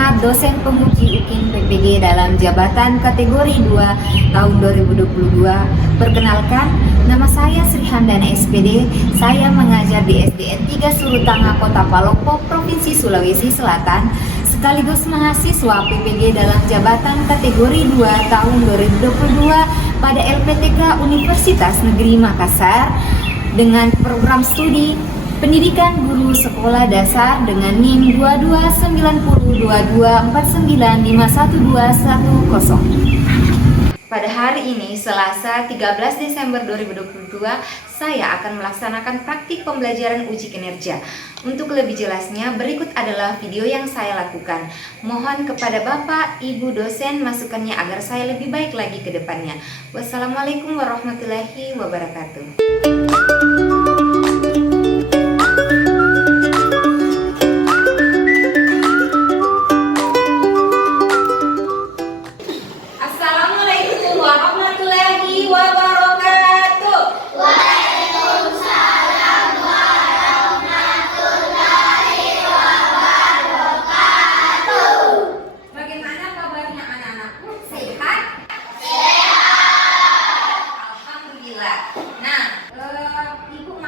Muhammad, dosen penguji UKIN PPG dalam jabatan kategori 2 tahun 2022. Perkenalkan, nama saya Sri Handana SPD. Saya mengajar di SDN 3 Surutanga, Kota Palopo, Provinsi Sulawesi Selatan, sekaligus mahasiswa PPG dalam jabatan kategori 2 tahun 2022 pada LPTK Universitas Negeri Makassar dengan program studi Pendidikan Guru Sekolah Dasar dengan NIM 229024951210. Pada hari ini, Selasa 13 Desember 2022, saya akan melaksanakan praktik pembelajaran uji kinerja. Untuk lebih jelasnya, berikut adalah video yang saya lakukan. Mohon kepada Bapak, Ibu dosen masukannya agar saya lebih baik lagi ke depannya. Wassalamualaikum warahmatullahi wabarakatuh. Assalamualaikum warahmatullahi wabarakatuh. Waalaikumsalam warahmatullahi wabarakatuh. Bagaimana kabarnya anak-anakku? Sehat? Sehat. Alhamdulillah. Nah, Ibu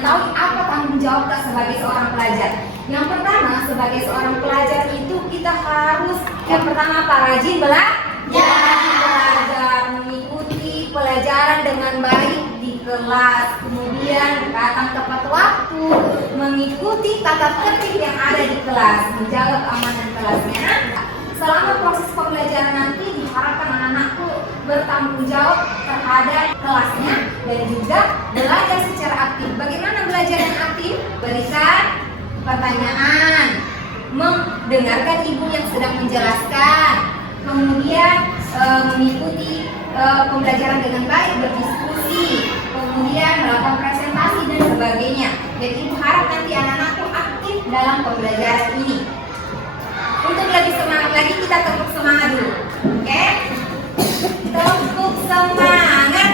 mengetahui apa tanggung jawab kita sebagai seorang pelajar. Yang pertama, sebagai seorang pelajar itu kita harus yang pertama apa? Rajin belajar, mengikuti pelajaran dengan baik di kelas, kemudian datang tepat waktu, mengikuti tata tertib yang ada di kelas, menjaga keamanan kelasnya. Selama proses pembelajaran nanti diharapkan anak-anakku bertanggung jawab terhadap kelasnya dan juga belajar secara aktif. Bagaimana belajar yang aktif? Berikan pertanyaan, mendengarkan ibu yang sedang menjelaskan, kemudian mengikuti pembelajaran dengan baik, berdiskusi, kemudian melakukan presentasi dan sebagainya. Jadi ibu harap nanti anak-anakku aktif dalam pembelajaran ini. Untuk lebih semangat lagi, kita tepuk semangat dulu. Oke? Tepuk semangat.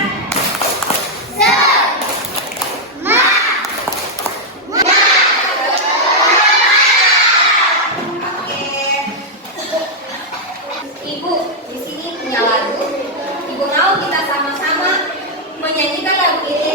Oke. Ibu, di sini punya lagu. Ibu mau kita sama-sama menyanyikan lagu ini.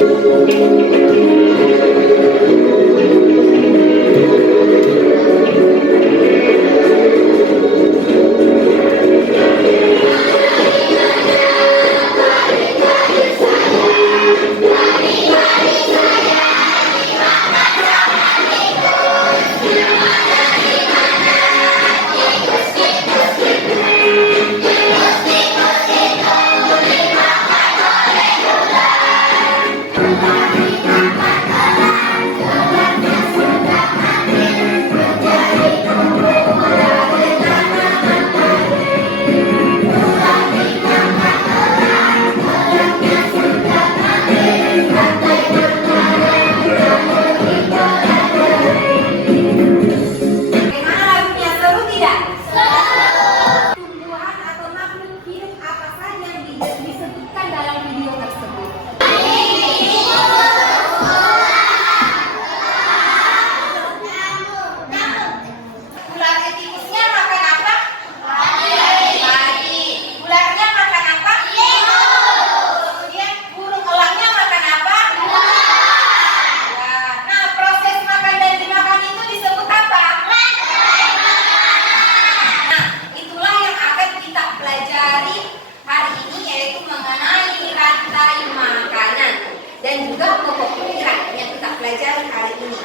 Dan juga pokok pikiran yang kita pelajari hari ini.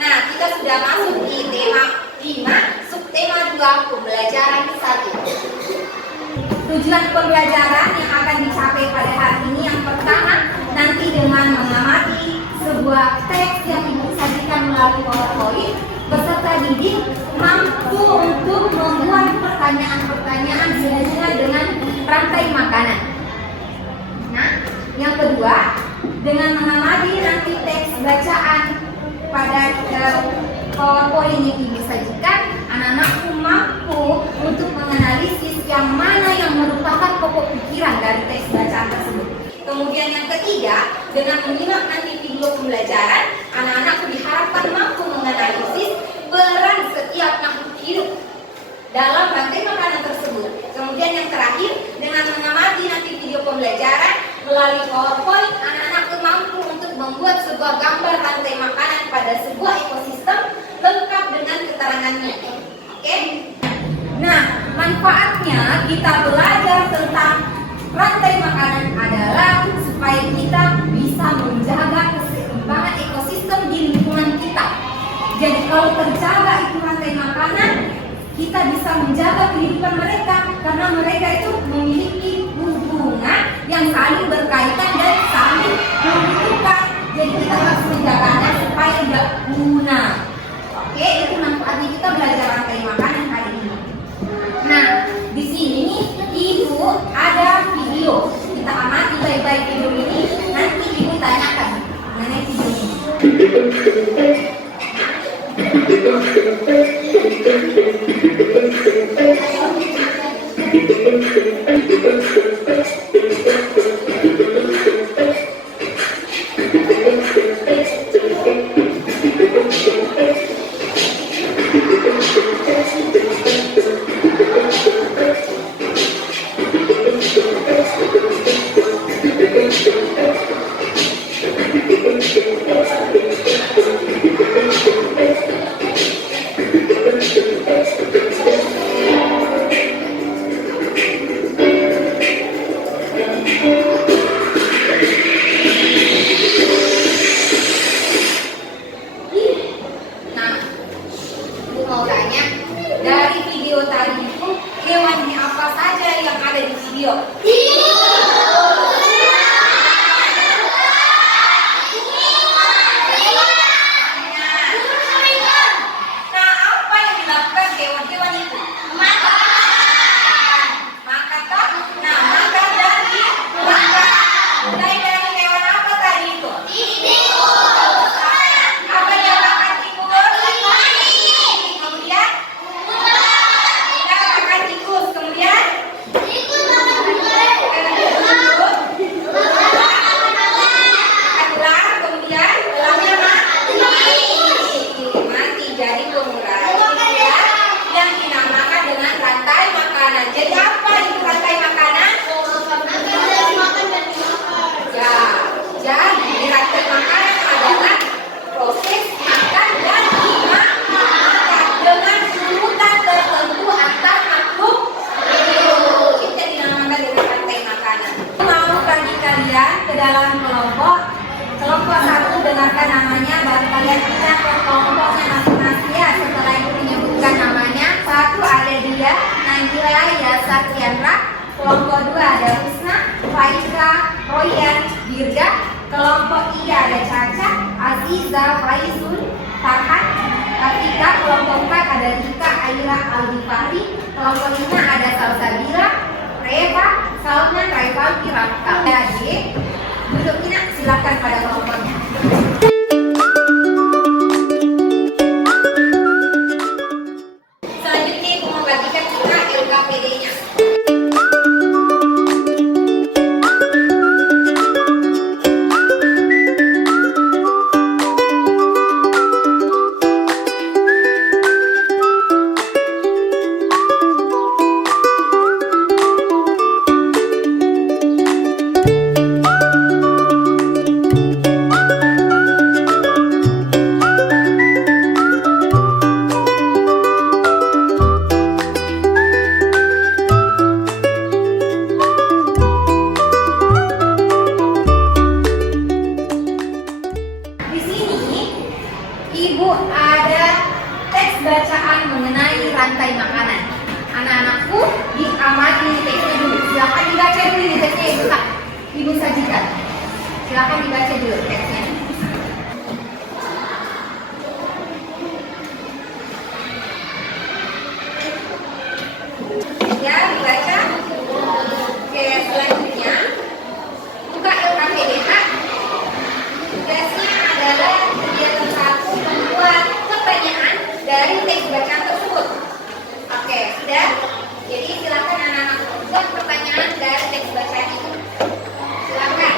Nah, kita sudah masuk di tema 5, subtema 2, pembelajaran 1. Tujuan pembelajaran yang akan dicapai pada hari ini yang pertama, nanti dengan mengamati sebuah teks yang ibu sajikan melalui PowerPoint, peserta didik mampu untuk membuat pertanyaan-pertanyaan sehubungan dengan rantai makanan. Nah, yang kedua, dengan mengamati nanti teks bacaan pada PowerPoint yang ibu sajikan, anak-anakku mampu untuk menganalisis yang mana yang merupakan pokok pikiran dari teks bacaan tersebut. Kemudian yang ketiga, dengan menyimak nanti video pembelajaran, anak-anakku diharapkan mampu menganalisis peran setiap makhluk hidup dalam rantai makanan tersebut. Kemudian yang terakhir, dengan mengamati nanti video pembelajaran melalui PowerPoint, anak-anakku mampu untuk membuat sebuah gambar rantai makanan pada sebuah ekosistem lengkap dengan keterangannya. Oke? Nah, manfaatnya kita belajar tentang rantai makanan adalah supaya kita bisa menjaga keseimbangan ekosistem di lingkungan kita. Jadi kalau terjaga itu rantai makanan, kita bisa menjaga kehidupan mereka karena mereka itu memiliki hubungan yang saling berkaitan dan saling membutuhkan. Jadi kita harus menjaganya supaya tidak punah. Oke, itu manfaatnya kita belajar rantai makanan hari ini. Nah, di sini ibu ada video. Kita amati baik-baik video ini. Nanti ibu tanyakan mengenai video ini. Mau tanya, dari video tadi itu hewannya apa saja yang ada di video? Nah, apa yang dilakukan hewan-hewan itu? Makan toh? Nah, makan dari makan. Mulai dari hewan apa tadi itu? Apa yang makan tikus? Kemudian kita makan tikus. Kemudian ular. Kemudian ularnya mati jadi pengurai. Yang dinamakan dengan rantai makanan. Jadi apa itu rantai makanan? Ya, jadi rantai makanan adalah proses makan dan dimakan dengan urutan tertentu antar makhluk hidup. Itu dinamakan dengan rantai makanan. Mau bagi kalian ke dalam kelompok satu, dengarkan namanya, baru kalian pindah ke kelompoknya masing-masing ya. Setelah itu menyebutkan namanya. Satu ada dia, Nagila, Yasa, Tiandra. Kelompok dua ada Husna, Faiza, Royan, Birda. Kelompok tiga ada Caca, Aziza, Faizul, Farhan. Ketiga, kelompok empat ada Rika, Aira, Aldi, Fahri. Kelompok lima ada Salsabila, Reva, Salman, Raifal, Kirakal. Jadi duduknya silakan pada kelompoknya. Selanjutnya ibu mau bagikan kita LKPD-nya. Ibu ada teks bacaan mengenai rantai makanan. Anak-anakku diamati teksnya dulu. Silakan dibaca dulu di teksnya ibu tak. Ibu sajikan. Silakan dibaca dulu teksnya. Ya, dibaca. Oke, selanjutnya buka LKPD Kak. Tugasnya adalah kegiatan satu membuat pertanyaan dari teks bacaan tersebut. Oke, sudah? Jadi silakan anak-anak buat pertanyaan dari teks bacaan itu. Silakan.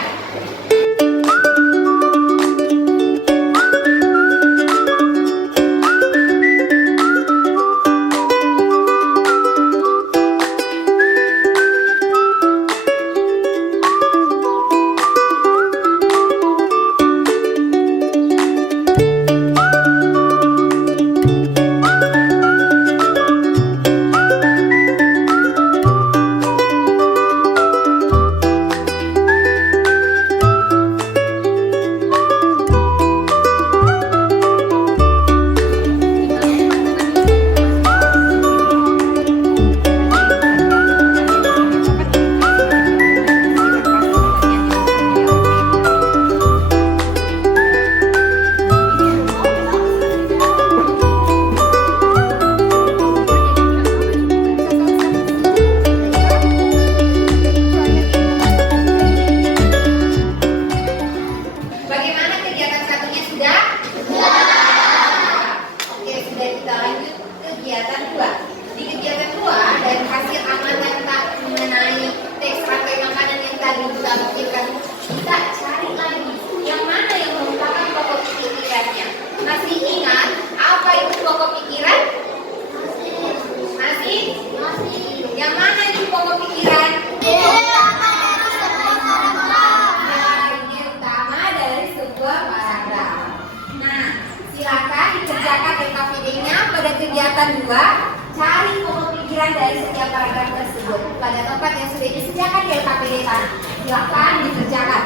Dua kegiatan 2, cari pokok pikiran dari setiap paragraf tersebut pada tempat yang sudah disediakan di LKPD tanah. Silakan dikerjakan.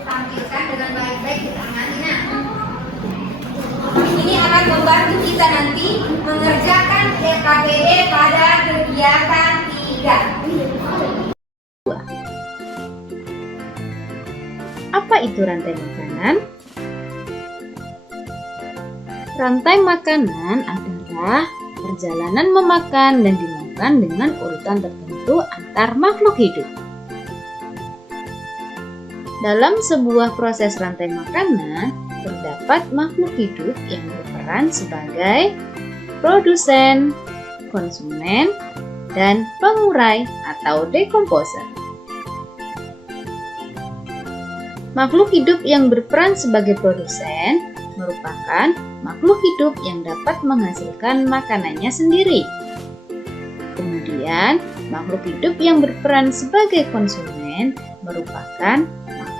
Tampilkan dengan baik-baik kita amati. Ini akan membantu kita nanti mengerjakan LKPD pada kegiatan 3. Apa itu rantai makanan? Rantai makanan adalah perjalanan memakan dan dimakan dengan urutan tertentu antar makhluk hidup. Dalam sebuah proses rantai makanan, terdapat makhluk hidup yang berperan sebagai produsen, konsumen, dan pengurai atau dekomposer. Makhluk hidup yang berperan sebagai produsen merupakan makhluk hidup yang dapat menghasilkan makanannya sendiri. Kemudian, makhluk hidup yang berperan sebagai konsumen merupakan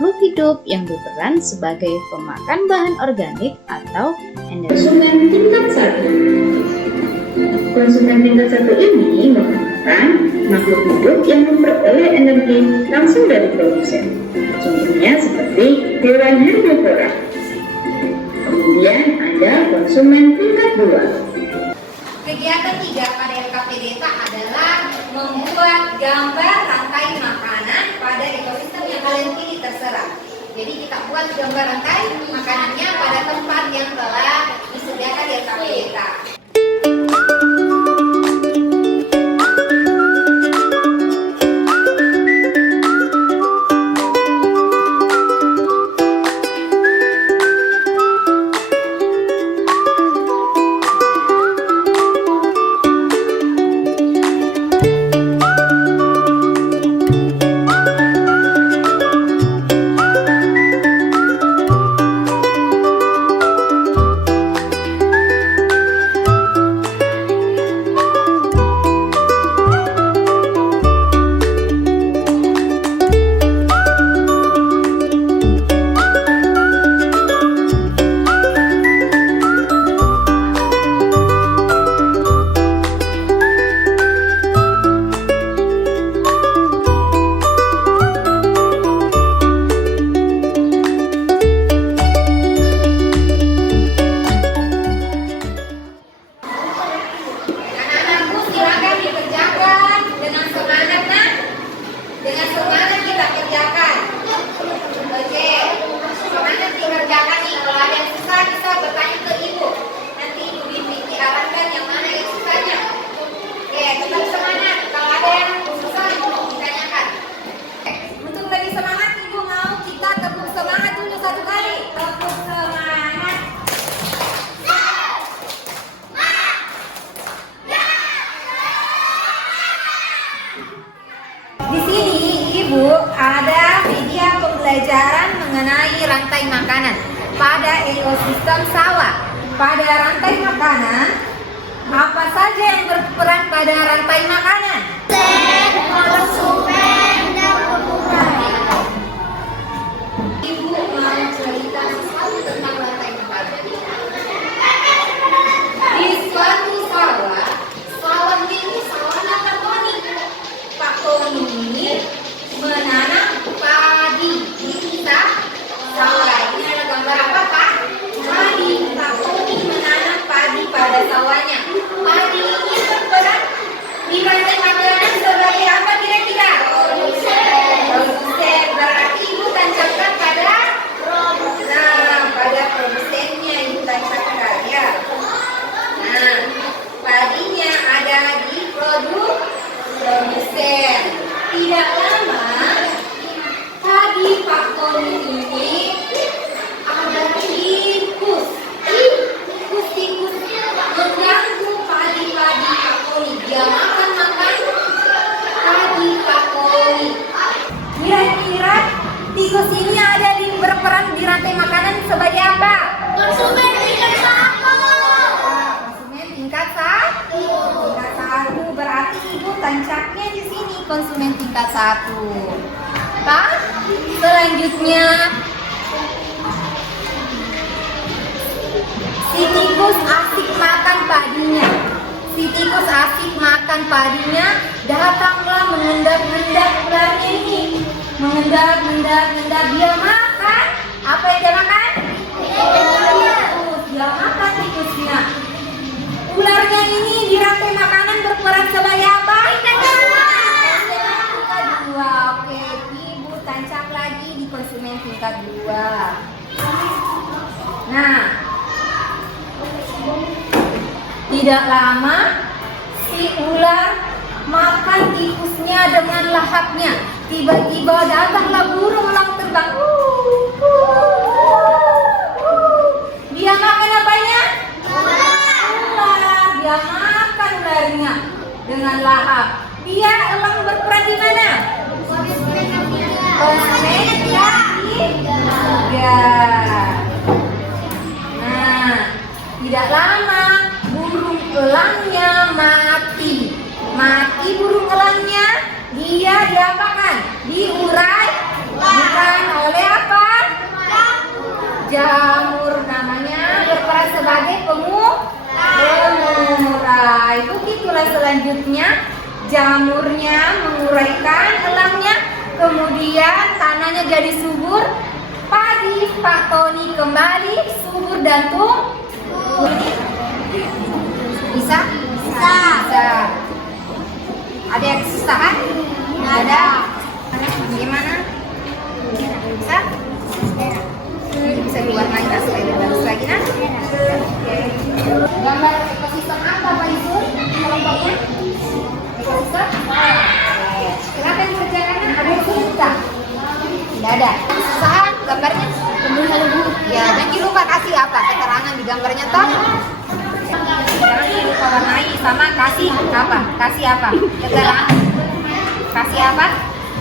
makhluk hidup yang berperan sebagai pemakan bahan organik atau konsumen tingkat 1. Konsumen tingkat 1 ini merupakan makhluk hidup yang memperoleh energi langsung dari produsen. Contohnya seperti hewan herbivora. Kemudian ada konsumen tingkat 2. Kegiatan 3 pada LKPD adalah membuat gambar rantai makanan pada ekosistem yang kalian pilih terserah. Jadi kita buat gambar rantai makanannya pada tempat yang telah disediakan di LKPD. Dengan semangat kita kerjakan. Oke, semangat dikerjakan nih. Kalau ada yang susah bisa bertanya ke ibu. Nanti ibu Bibi arahkan yang mana yang susahnya. Oke, tetap semangat. Kalau ada yang susah ditanyakan. Untuk lebih semangat, ibu mau kita tepuk semangat dulu satu kali. Tepuk semangat. Di sini ibu ada media pembelajaran mengenai rantai makanan pada ekosistem sawah. Pada rantai makanan, apa saja yang berperan pada rantai makanan? Konsumen dan pengurai. Ibu mau cerita sesuatu tentang rantai makanan. Di suatu sawah, sawah ini sawahnya terkoni. Pak Tony ini menanam padi di kita sawah. Ini ada gambar apa Pak? Padi. Pak Tony menanam padi pada sawahnya. Padi ini berperan di rantai makanan sebagai apa kira-kira? Produsen. Berarti ibu tancapkan pada pada produsennya ibu tancapkan ya. Nah, padinya ada di produsen. Tidak lama tadi Pak Tony ini ada tikus mengganggu padi-padi Pak Tony. Dia makan padi Pak Tony. Kira-kira tikus ini ada di berperan di rantai makanan sebagai apa? Konsumen tingkat satu. Konsumen tingkat satu. Tingkat satu berarti ibu tancapnya di sini konsumen tingkat satu. Pak, selanjutnya si tikus asik makan padinya. Si tikus asik makan padinya, datanglah mengendap-endap ularnya ini. Mengendap-endap dia makan. Apa yang dia makan? Tikus. Dia makan tikusnya. Ularnya ini di rantai makanan berperan sebagai apa? Tingkat 2. Oke, ibu tancap lagi di konsumen tingkat 2. Nah, tidak lama si ular makan tikusnya dengan lahapnya. Tiba-tiba datanglah burung elang terbang. Dia makan apanya? Ular. Dia makan ularnya dengan lahap. Dia elang berperan di mana? Konsumen tiga. Nah, tidak lama burung elangnya mati. Mati burung elangnya, dia diapakan? Diurai bukan oleh apa? Jamur, namanya berperan sebagai pengurai. Begitulah selanjutnya jamurnya menguraikan elangnya, kemudian tanahnya jadi subur. Padi Pak Tony kembali subur dan tumbuh. Bisa? Bisa. Ada yang kesusahan? Nggak ada. Gimana? Bisa? Bisa diwarnai supaya lebih bagus lagi nah. Gambar ekosistem apa Pak Ibu? Kelompoknya? Ekosistem? Kenapa yang kerjakannya? Ada yang susah? Tidak ada. Kesusahan gambarnya? Ya, jangan lupa kasih apa? Keterangan di gambarnya toh? Jangan lupa warnai sama kasih apa? Kasih apa? Keterangan. Kasih apa?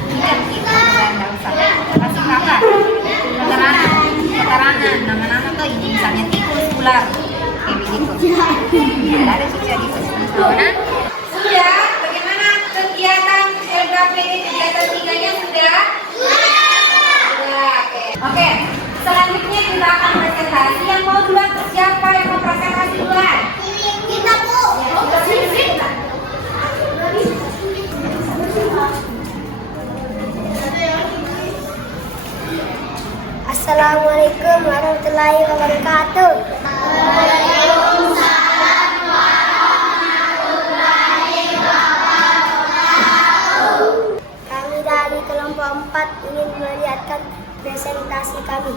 Tidak, tidak usah. Kasih apa? Keterangan. Nama-nama tuh ini misalnya tikus, ular, kayak begitu. Tidak ada sisa di sana. Sudah. Bagaimana kegiatan LKP kegiatan 3-nya sudah? Sudah. Oke. Selanjutnya kita akan presentasi. Yang mau duluan siapa yang mau presentasi duluan? Kita Bu. Assalamualaikum warahmatullahi wabarakatuh. Waalaikumsalam warahmatullahi wabarakatuh. Kami dari presentasi kami.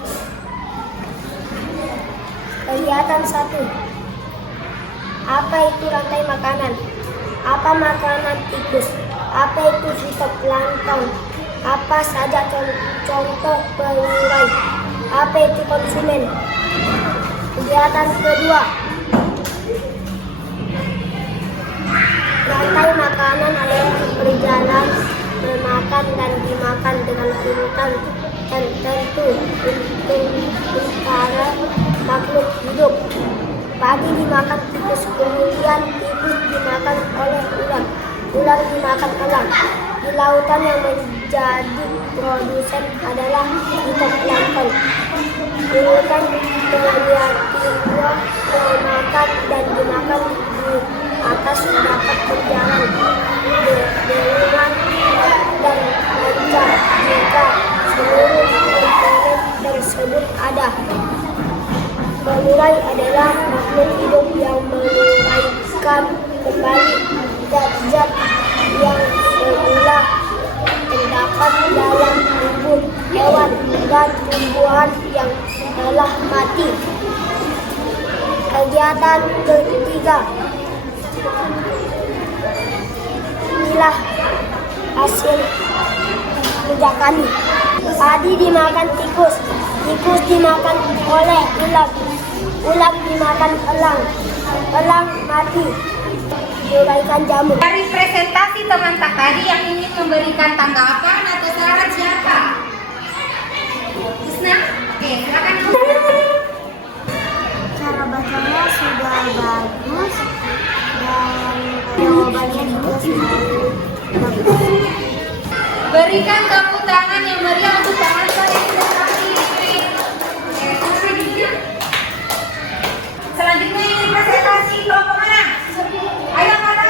Kegiatan 1. Apa itu rantai makanan? Apa makanan tikus? Apa itu fitoplankton? Apa saja contoh penyurai? Apa itu konsumen? Kegiatan kedua. Rantai makanan adalah berjalan, memakan dan dimakan dengan urutan tertentu untuk para makhluk hidup. Padi dimakan tikus, kemudian tikus dimakan oleh ular, ular dimakan elang. Di lautan yang menjadi produsen adalah fitoplankton. Urutan Beliatiwa memakan dan dimakan di atas dapat berjalan dengan dan lancar jika seluruh komponen tersebut ada. Penyurai adalah makhluk hidup yang menguraikan kembali zat-zat yang semula terdapat dalam tubuh hewan dan tumbuhan yang telah mati. Kegiatan ketiga. Inilah hasil kerja kami. Padi dimakan tikus, tikus dimakan oleh ular, ular dimakan elang, elang mati diuraikan jamur. Dari presentasi teman tak tadi yang ingin memberikan tanggapan atau saran siapa? Isna? Oke, silakan. Cara bacanya sudah bagus dan jawabannya juga sudah bagus. Berikan tepuk tangan yang meriah untuk teman saya yang sudah tadi. Selanjutnya ini presentasi kelompok mana? Ayo katakan.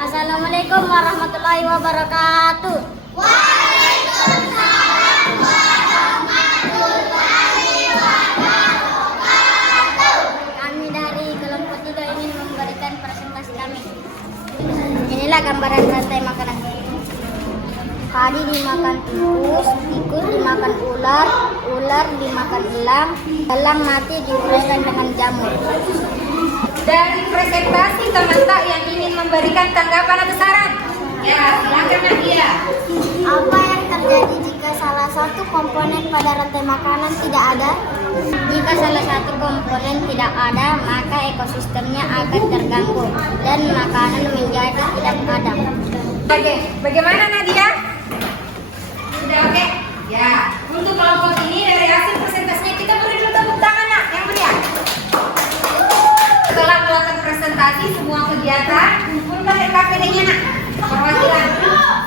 Assalamualaikum warahmatullahi wabarakatuh. Kami dari kelompok 3 ingin memberikan presentasi kami. Inilah gambaran rantai makanan. Padi dimakan tikus, tikus dimakan ular, ular dimakan elang, elang mati diuraikan dengan jamur. Dari presentasi teman tak yang ingin memberikan tanggapan atau saran? Ya, silakan Nadia. Apa yang terjadi jika salah satu komponen pada rantai makanan tidak ada? Jika salah satu komponen tidak ada, maka ekosistemnya akan terganggu dan makanan menjadi tidak ada. Oke, bagaimana Nadia? Sudah oke? Ya, untuk kelompok ini dari hasil presentasinya kita beri dulu tepuk tangan nak, yang meriah. Setelah melakukan presentasi semua kegiatan, kumpulkan RKPD-nya nak, perwakilan.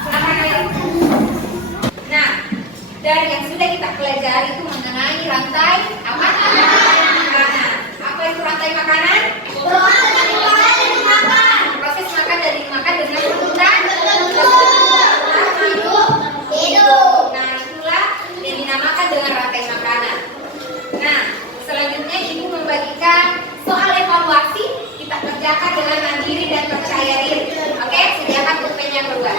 Silakan ayo. Nah, dari yang sudah kita pelajari itu mengenai rantai apa? Makanan. Apa itu rantai makanan? Proses makan dari makan dengan urutan hidup. Nah, itulah yang dinamakan dengan rantai makanan. Nah, selanjutnya ibu membagikan soal evaluasi kita kerjakan dengan mandiri dan percaya diri. Oke, sediakan pulpennya keluar.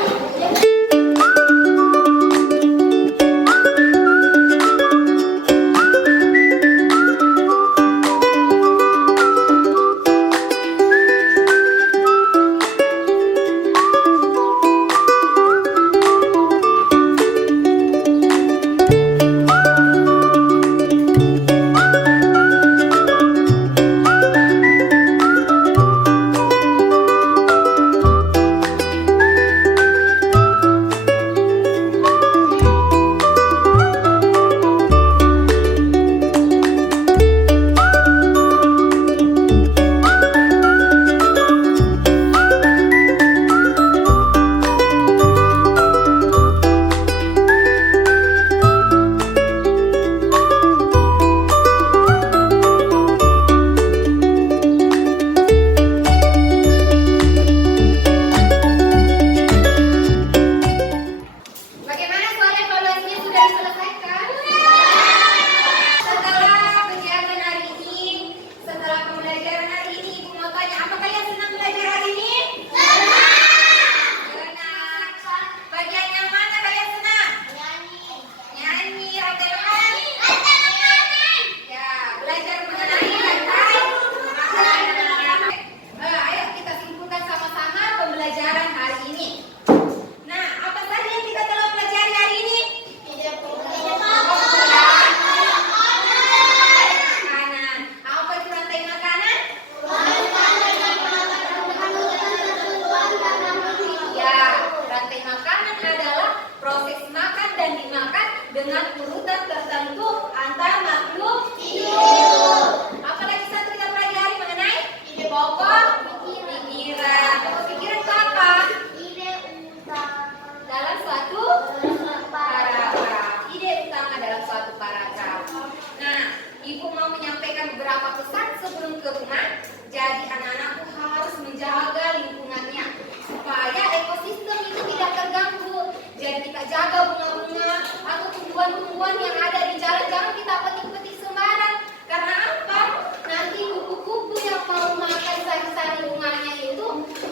pokok pikiran. Pokok pikiran itu apa? Ide utama. Dalam suatu paragraf. Ide utama dalam suatu paragraf. Nah, Ibu mau menyampaikan beberapa pesan sebelum ke rumah. Jadi anak-anakku harus menjaga lingkungannya supaya ekosistem itu tidak terganggu. Jadi kita jaga bunga-bunga atau tumbuhan-tumbuhan yang ada di jalan, jangan kita petik-petik sembarang. Karena apa? Nanti kupu-kupu yang mau makan sari-sari bunganya itu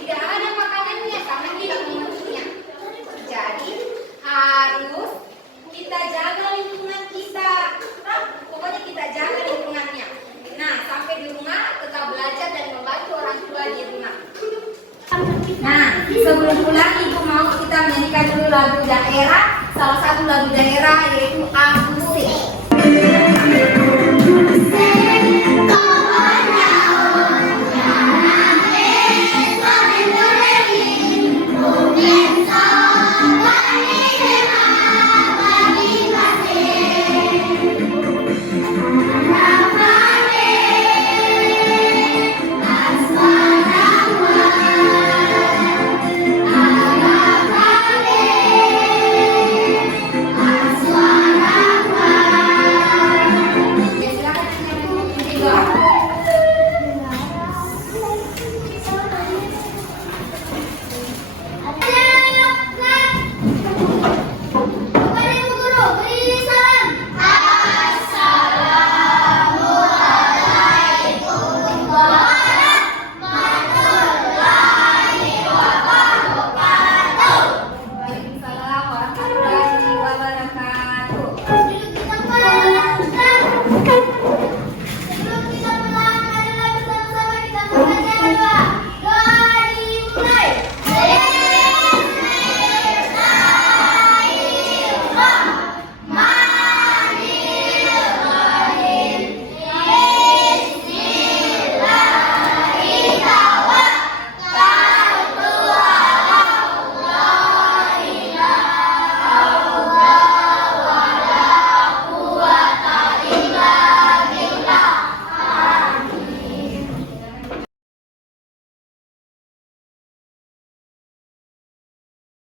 tidak ada makanannya karena tidak memenuhinya. Jadi harus kita jaga lingkungan kita. Pokoknya kita jaga lingkungannya. Nah, sampai di rumah tetap belajar dan membantu orang tua di rumah. Nah, sebelum pulang Ibu mau kita menyanyikan dulu lagu daerah. Salah satu lagu daerah yaitu Aku